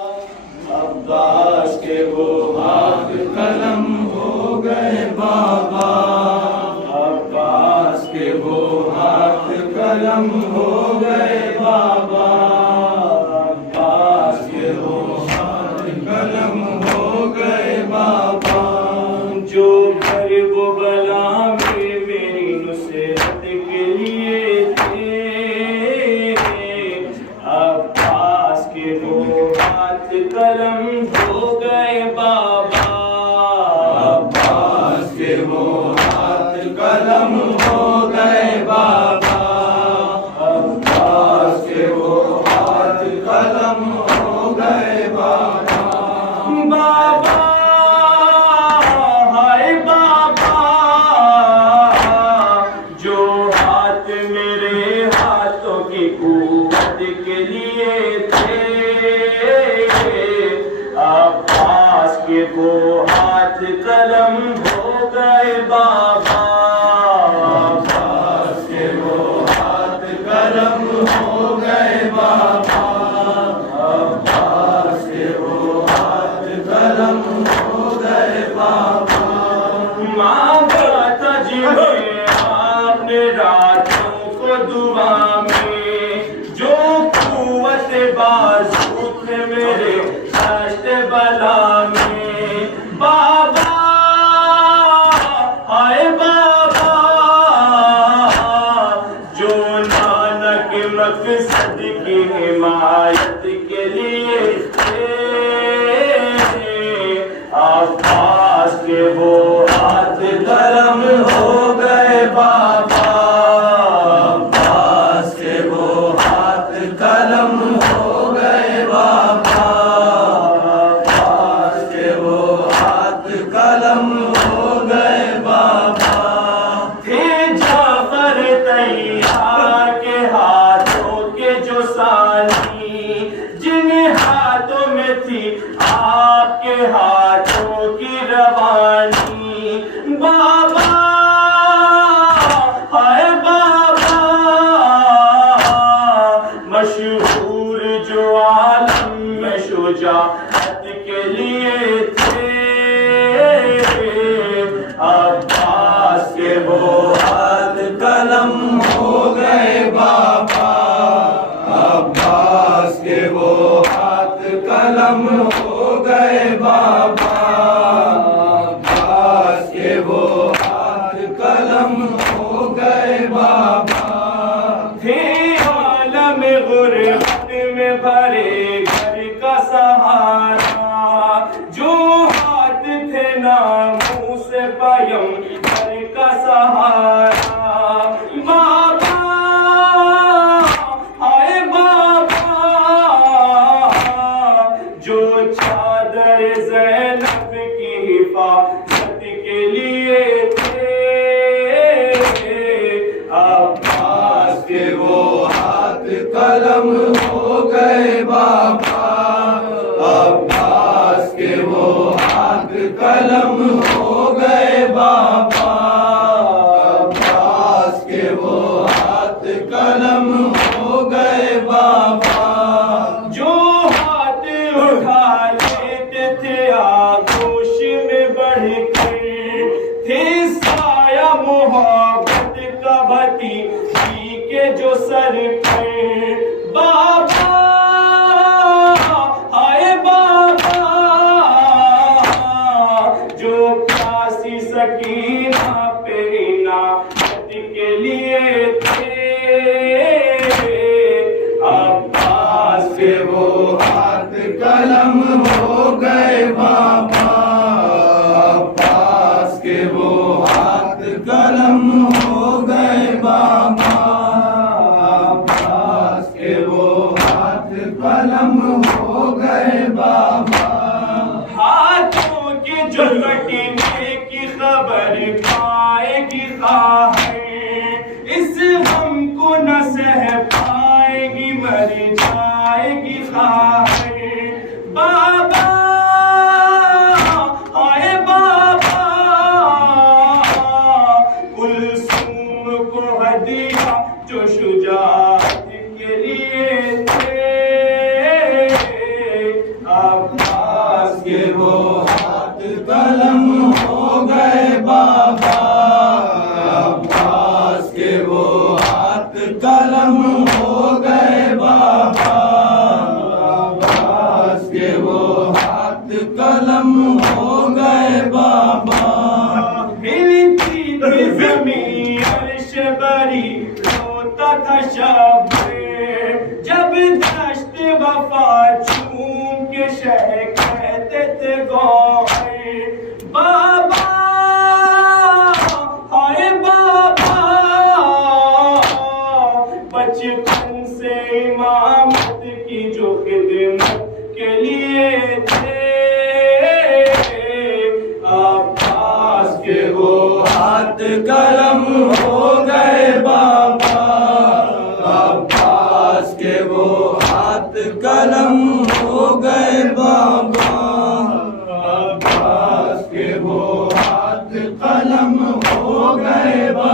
عباس کے وہ ہاتھ قلم ہو گئے بابا، عباس کے وہ ہاتھ قلم ہو گئے بابا، عباس کے وہ ہاتھ قلم ہو گئے بابا، جو غریب و بلا میں میری نصرت کے لیے تھے، عباس کے وہ ہاتھ قلم ہو گئے بابا، عباس کے وہ ہاتھ قلم ہو گئے بابا، عباس کے وہ ہاتھ قلم ہو گئے بابا، بابا ہائے بابا، جو ہاتھ میرے ہاتھوں کی قوت کے لیے تھے، عباس کے وہ ہاتھ قلم ہو گئے بابا، عباس کے وہ ہاتھ قلم ہو گئے بابا، عباس کے وہ ہاتھ قلم ہو گئے بابا، مانگا تھا جنہیں آپ نے راتوں کو دعا میں، جو قوت بازو تھے میرے دشت بلا میں، بابا ہائے بابا، جو نانک مقصد کی حمایت کے لیے تھے، عباس کے وہ ہاتھ قلم ہو گئے بابا، عباس کے وہ ہاتھ قلم ہو گئے بابا، عباس کے وہ ہاتھ قلم ہو گئے بابا، تھے جعفر طیار کے ہاتھوں کے جو ثانی، جن ہاتھوں میں تھی آپ کے ہاتھوں کی روانی، بابا ہائے بابا، مشہور جو عالم میں شجاعت کے لیے تھے، عباس کے وہ ہاتھ قلم ہو گئے بابا، عباس کے وہ ہاتھ قلم ہو گئے بابا، عباس کے وہ ہاتھ قلم ہو گئے بابا، تھے عالم غربت میں بھرے گھر کا سہارا، جو ہاتھ تھے ناموس پیغمبر کا سہارا، بابا ہائے بابا، جو چادر زینب کی حفاظت کے لیے تھے، عباس کے وہ ہاتھ قلم ہو گئے بابا، عباس کے وہ ہاتھ قلم ہو گئے بابا، عباس کے وہ ہاتھ قلم ہو گئے بابا، عباس کے وہ ہاتھ قلم ہو گئے بابا۔ ہلتی تھی زمین عرش بری، روتا تھا شب جب دشت وفا چوم کے شہ کہتے تھے گوئے بابا، ہائے بابا، بچپن سے امامت کی جو خدمت کے لیے تھے، عباس کے وہ ہاتھ قلم ہو گئے بابا، عباس کے وہ ہاتھ قلم ہو گئے بابا، عباس کے وہ ہاتھ قلم ہو گئے بابا۔